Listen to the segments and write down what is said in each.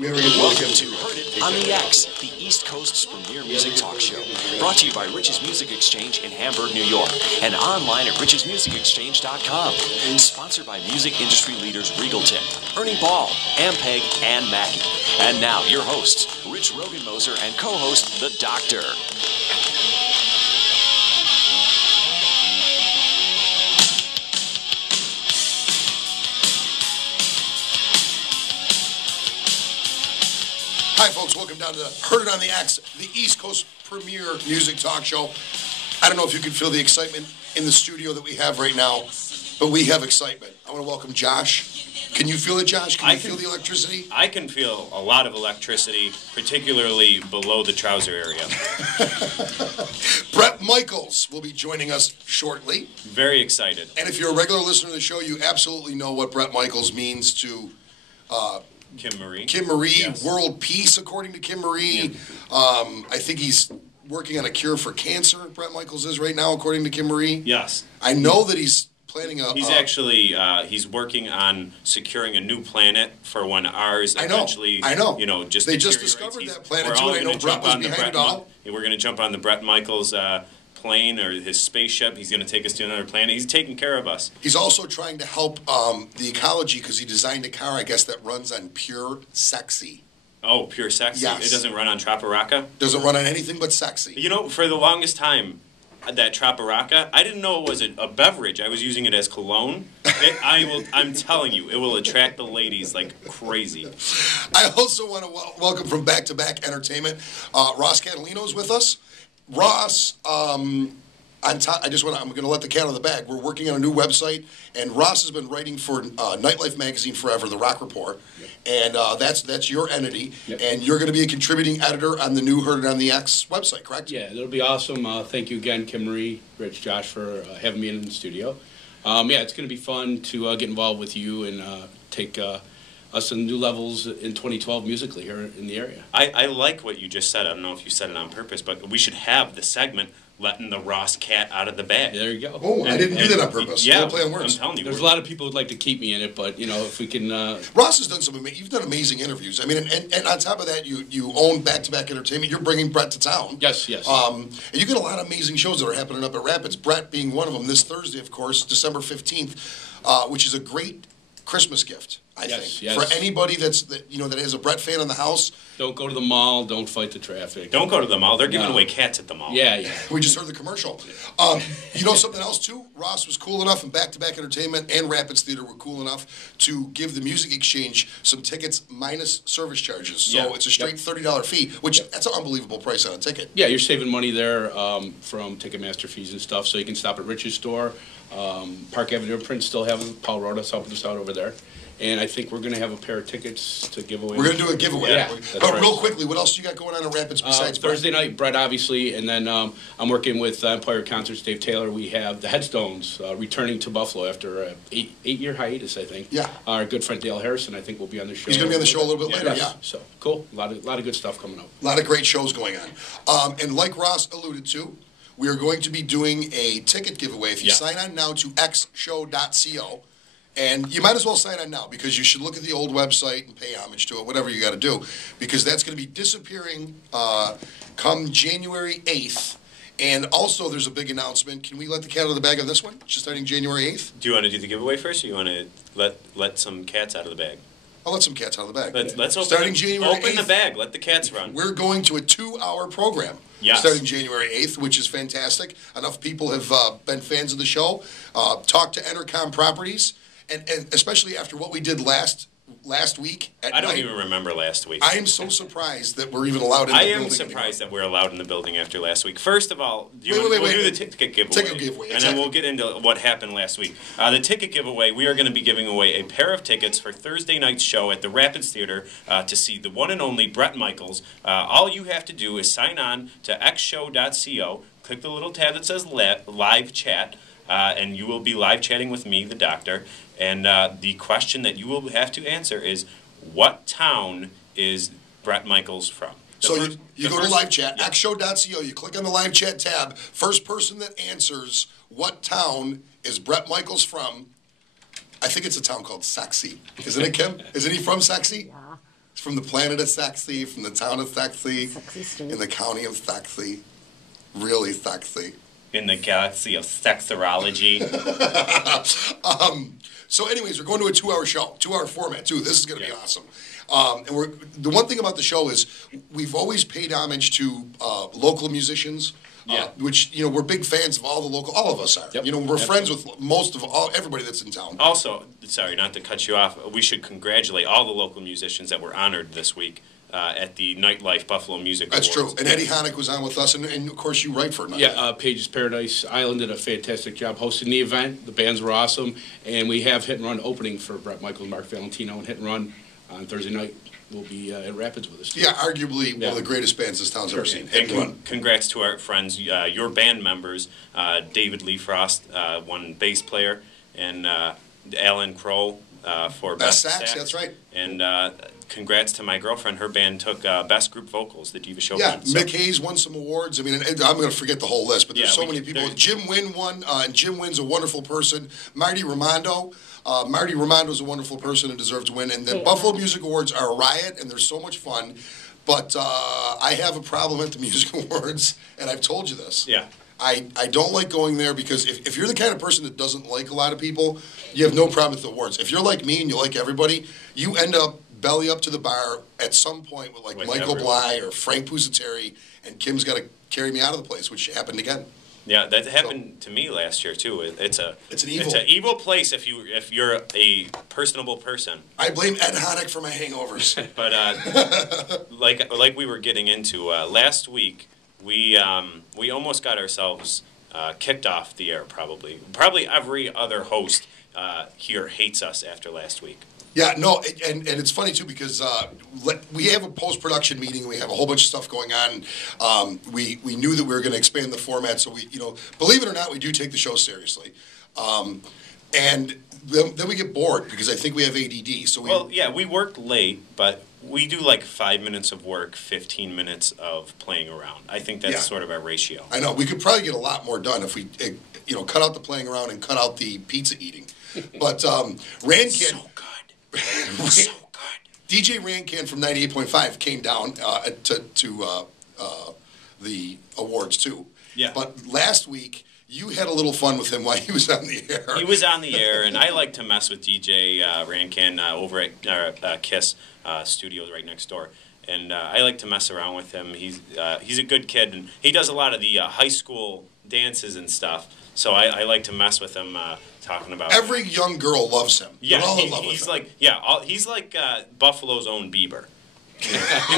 Welcome to Heard It on the X, the East Coast's premier music talk show. Brought to you by Rich's Music Exchange in Hamburg, New York, and online at richesmusicexchange.com. Sponsored by music industry leaders Regalton, Ernie Ball, Ampeg, and Mackey. And now, your hosts, Rich Rogenmoser and co-host, The Doctor. Hi, folks. Welcome down to Heard It on the X, the East Coast premier music talk show. I don't know if you can feel the excitement in the studio that we have right now, but we have excitement. I want to welcome Josh. Can you feel it, Josh? Can you feel the electricity? I can feel a lot of electricity, particularly below the trouser area. Bret Micheals will be joining us shortly. Very excited. And if you're a regular listener to the show, you absolutely know what Bret Micheals means to Kim Marie. Kim Marie, yes. World peace, according to Kim Marie. Yeah. I think he's working on a cure for cancer, Bret Micheals is right now, according to Kim Marie. Yes. I know that he's planning a... He's actually, he's working on securing a new planet for when ours eventually, I know. You know, just They just deteriorates. discovered that planet, too, and I know Bret was behind it all. We're going to jump on the Bret Micheals plane or his spaceship. He's going to take us to another planet. He's taking care of us. He's also trying to help the ecology because he designed a car, I guess, that runs on pure sexy. Oh, pure sexy? Yes. It doesn't run on Traparaca? Doesn't run on anything but sexy. You know, for the longest time, that Traparaca, I didn't know it was a beverage. I was using it as cologne. I'm telling you, it will attract the ladies like crazy. I also want to welcome from Back to Back Entertainment, Ross Catalino's with us. Ross, I'm going to let the cat out of the bag. We're working on a new website, and Ross has been writing for Nightlife Magazine forever, The Rock Report, and that's your entity, and you're going to be a contributing editor on the new Heard It on the X website, correct? Yeah, it'll be awesome. Thank you again, Kim Marie, Rich, Josh, for having me in the studio. Yeah, it's going to be fun to get involved with you and take us in new levels in 2012 musically here in the area. I like what you just said. I don't know if you said it on purpose, but we should have the segment letting the Ross cat out of the bag. There you go. Oh, I didn't do that on purpose. Yeah, play on words. I'm telling you. There's a lot of people who'd like to keep me in it, but, you know, if we can... Ross has done you've done amazing interviews. I mean, and on top of that, you own back-to-back entertainment. You're bringing Bret to town. Yes, yes. And you get a lot of amazing shows that are happening up at Rapids. Bret being one of them this Thursday, of course, December 15th, which is a great Christmas gift, I think. Yes. For anybody that has a Bret fan in the house. Don't go to the mall. Don't fight the traffic. Don't go to the mall. They're giving away cats at the mall. Yeah. We just heard the commercial. You know something else, too? Ross was cool enough, and Back to Back Entertainment and Rapids Theater were cool enough to give the Music Exchange some tickets minus service charges. So it's a straight $30 fee, which that's an unbelievable price on a ticket. Yeah, you're saving money there from Ticketmaster fees and stuff, so you can stop at Rich's store. Park Avenue and Prince still have Paul Rodas helping us out over there. And I think we're going to have a pair of tickets to give away. We're going to do a giveaway. Yeah, but real quickly, what else do you got going on in Rapids besides Thursday night, Bret, obviously, and then I'm working with Empire Concerts, Dave Taylor. We have the Headstones returning to Buffalo after an eight-year hiatus, I think. Yeah. Our good friend Dale Harrison, I think, will be on the show. He's going to be on the show a little bit later, yeah. So, cool. A lot of good stuff coming up. A lot of great shows going on. And like Ross alluded to, we are going to be doing a ticket giveaway. If you sign on now to xshow.co, and you might as well sign on now because you should look at the old website and pay homage to it, whatever you got to do, because that's going to be disappearing come January 8th. And also, there's a big announcement. Can we let the cat out of the bag on this one? Just starting January 8th? Do you want to do the giveaway first, or you want to let some cats out of the bag? I'll let some cats out of the bag. Let's open starting January 8th, the bag. Let the cats run. We're going to a 2-hour program. Yes. Starting January 8th, which is fantastic. Enough people have been fans of the show. Talked to Entercom Properties. And especially after what we did last week at I don't night, even remember last week. I am so surprised that we're even allowed in the building. I am surprised that we're allowed in the building after last week. First of all, we'll do the ticket giveaway. Ticket giveaway, and then we'll get into what happened last week. The ticket giveaway, we are going to be giving away a pair of tickets for Thursday night's show at the Rapids Theater to see the one and only Bret Micheals. All you have to do is sign on to xshow.co, click the little tab that says live chat, and you will be live chatting with me, the doctor. And the question that you will have to answer is, what town is Bret Micheals from? So you go to live chat, xshow.co, you click on the live chat tab. First person that answers what town is Bret Micheals from, I think it's a town called Sexy. Isn't it, Kim? Isn't he from Sexy? Yeah. from the planet of sexy, from the town of sexy, Sexy Street. in the county of sexy, really sexy. In the galaxy of sexerology. So anyways, we're going to a 2-hour show, 2-hour format too. This is going to be Yeah. awesome. And the one thing about the show is we've always paid homage to local musicians. Yeah. Which, you know, we're big fans of all of us are. Yep. You know, we're friends with most of everybody that's in town. Also, sorry, not to cut you off, we should congratulate all the local musicians that were honored this week at the Nightlife Buffalo Music That's Awards. true. And Eddie Honeck was on with us, and of course you write for Nightlife. Yeah, Page's Paradise Island did a fantastic job hosting the event. The bands were awesome, and we have Hit and Run opening for Bret Micheals, Mark Valentino, and Hit and Run on Thursday night will be at Rapids with us. Yeah, arguably one Yeah. of the greatest bands this town's ever seen. And congrats to our friends, your band members, David Lee Frost, one bass player, and Alan Kroll for Best best sax, that's right. And congrats to my girlfriend. Her band took best group vocals, the Diva Show Yeah, band. So- Mick Hayes won some awards. I mean, and I'm going to forget the whole list, but there's Yeah, so we many can- people. there's- Jim Wynn won, and Jim Wynn's a wonderful person. Marty Raimondo. Marty Raimondo's a wonderful person and deserves to win. And the Yeah. Buffalo Music Awards are a riot, and they're so much fun. But I have a problem at the Music Awards, and I've told you this. Yeah. I don't like going there because if you're the kind of person that doesn't like a lot of people, you have no problem with the awards. If you're like me and you like everybody, you end up belly up to the bar at some point with With Michael everyone. Bly or Frank Pusateri, and Kim's got to carry me out of the place, which happened again. Yeah, that happened to me last year too. It's an evil- evil place if you're a personable person. I blame Ed Honeck for my hangovers. But like we were getting into last week, we almost got ourselves kicked off the air. Probably every other host here hates us after last week. Yeah, no, and it's funny too because we have a post-production meeting. We have a whole bunch of stuff going on. We knew that we were going to expand the format, so we, believe it or not, we do take the show seriously. And then we get bored because I think we have ADD. So we work late, but we do like 5 minutes of work, 15 minutes of playing around. I think that's sort of our ratio. I know we could probably get a lot more done if we, cut out the playing around and cut out the pizza eating. But Rankin. So good. So good. DJ Rankin from 98.5 came down to the awards too. Yeah. But last week you had a little fun with him while he was on the air. He was on the air, and I like to mess with DJ Rankin over at Kiss Studios right next door. And I like to mess around with him. He's a good kid, and he does a lot of the high school dances and stuff. So I like to mess with him, talking about Every young girl loves him. Yeah, They're all in love he's with him. like he's like Buffalo's own Bieber.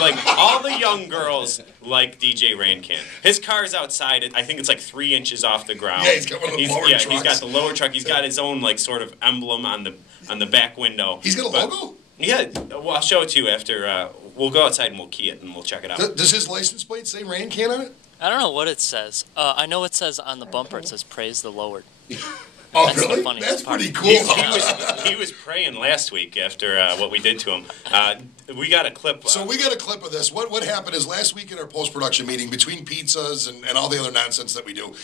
Like all the young girls like DJ Rankin. His car's outside. I think it's like 3 inches off the ground. Yeah, he's got one of the lower He's trucks. got the lower truck. He's got his own like sort of emblem on the back window. He's got a But- logo? Yeah, well, I'll show it to you after. We'll go outside and we'll key it and we'll check it out. Does his license plate say Rankin on it? I don't know what it says. I know it says on the bumper, it says praise the Lord. Oh, That's the really? funniest That's part. pretty cool. He was praying last week after what we did to him. We got a clip. So we got a clip of this. What happened is last week in our post-production meeting, between pizzas and all the other nonsense that we do,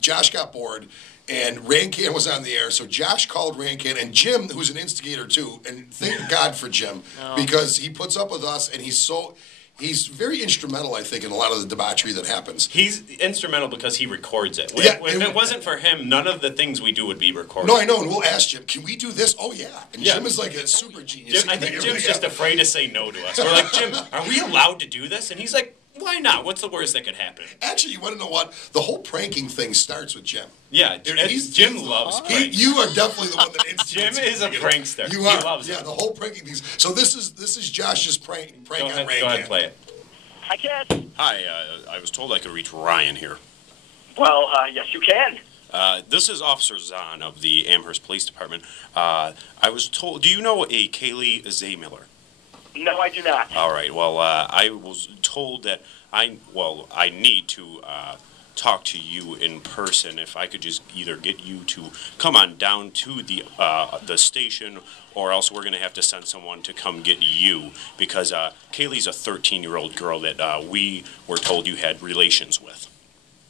Josh got bored, and Rankin was on the air. So Josh called Rankin, and Jim, who's an instigator too, and thank God for Jim, because he puts up with us, and he's very instrumental, I think, in a lot of the debauchery that happens. He's instrumental because he records it. Yeah, If it wasn't for him, none of the things we do would be recorded. No, I know, and we'll ask Jim, can we do this? Oh, yeah. And Yeah. Jim is like a super genius. I think Jim's just afraid to say no to us. We're like, Jim, are we allowed to do this? And he's like, why not? What's the worst that could happen? Actually, you want to know what? The whole pranking thing starts with Jim. Yeah, Jim loves pranks. You are definitely the one that Jim instigates is a it. prankster. You He are. loves yeah, it. the whole pranking thing. So this is Josh's prank Go on ahead, Rankin. go ahead and play it. Hi, Cass. Hi, I was told I could reach Ryan here. Well, yes, you can. This is Officer Zahn of the Amherst Police Department. I was told, do you know a Kaylee Zaymiller? No, I do not. All right, well, I was told that I need to talk to you in person. If I could just either get you to come on down to the station, or else we're going to have to send someone to come get you, because Kaylee's a 13-year-old girl that we were told you had relations with.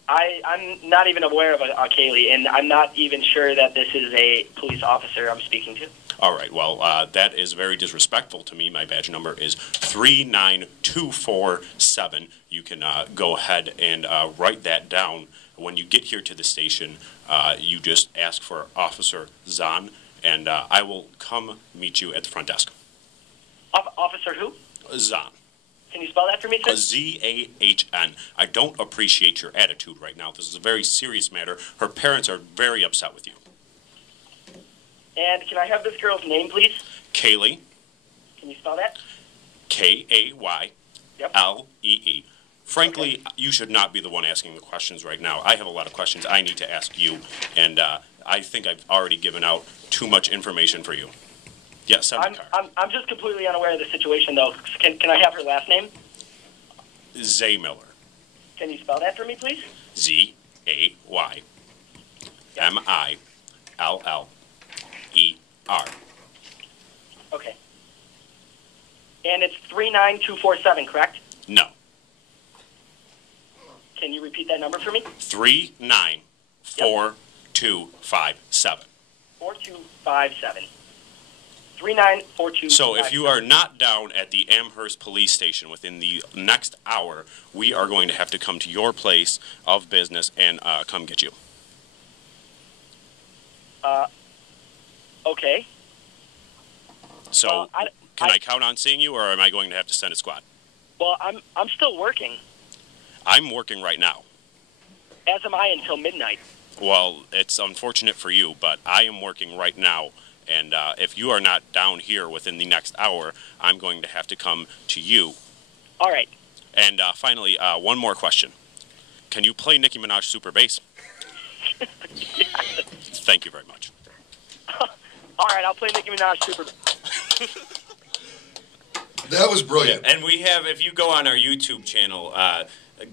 I'm not even aware of a Kaylee, and I'm not even sure that this is a police officer I'm speaking to. All right, well, that is very disrespectful to me. My badge number is 39247. You can go ahead and write that down. When you get here to the station, you just ask for Officer Zahn, and I will come meet you at the front desk. Officer who? Zahn. Can you spell that for me, sir? Zahn. I don't appreciate your attitude right now. This is a very serious matter. Her parents are very upset with you. And can I have this girl's name, please? Kaylee. Can you spell that? Kaylee. Yep. Frankly, you should not be the one asking the questions right now. I have a lot of questions I need to ask you, and I think I've already given out too much information for you. Yes, send the card. I'm just completely unaware of the situation, though. Can I have her last name? Zaymiller. Can you spell that for me, please? Zaymmiller. Okay. And it's 39247, correct? No. Can you repeat that number for me? 39427. 4257. 394257. So if you are not down at the Amherst police station within the next hour, we are going to have to come to your place of business and come get you. Okay. So can I count on seeing you, or am I going to have to send a squad? Well, I'm still working, I'm working right now. as am I, until midnight. Well, it's unfortunate for you, but I am working right now, and if you are not down here within the next hour, I'm going to have to come to you. All right. And finally, one more question. Can you play Nicki Minaj Super Bass? Yes. Thank you very much. All right, I'll play Nicki Minaj Super. That was brilliant. And we have, if you go on our YouTube channel,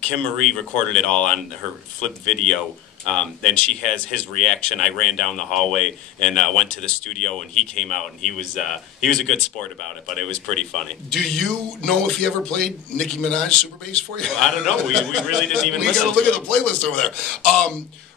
Kim Marie recorded it all on her flip video. And she has his reaction. I ran down the hallway and went to the studio, and he came out, and he was a good sport about it, but it was pretty funny. Do you know if he ever played Nicki Minaj Super Bass for you? Well, I don't know. We really didn't even listen. We got to look at the playlist over there.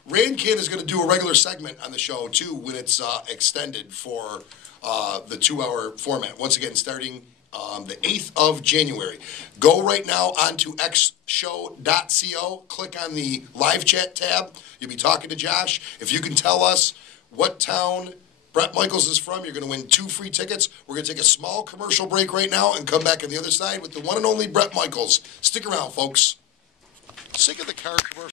Rainkin is going to do a regular segment on the show too when it's extended for the 2-hour format. Once again, starting the 8th of January. Go right now onto xshow.co, click on the live chat tab. You'll be talking to Josh. If you can tell us what town Bret Micheals is from, you're going to win 2 free tickets. We're going to take a small commercial break right now and come back on the other side with the one and only Bret Micheals. Stick around, folks. Sick of the car commercial.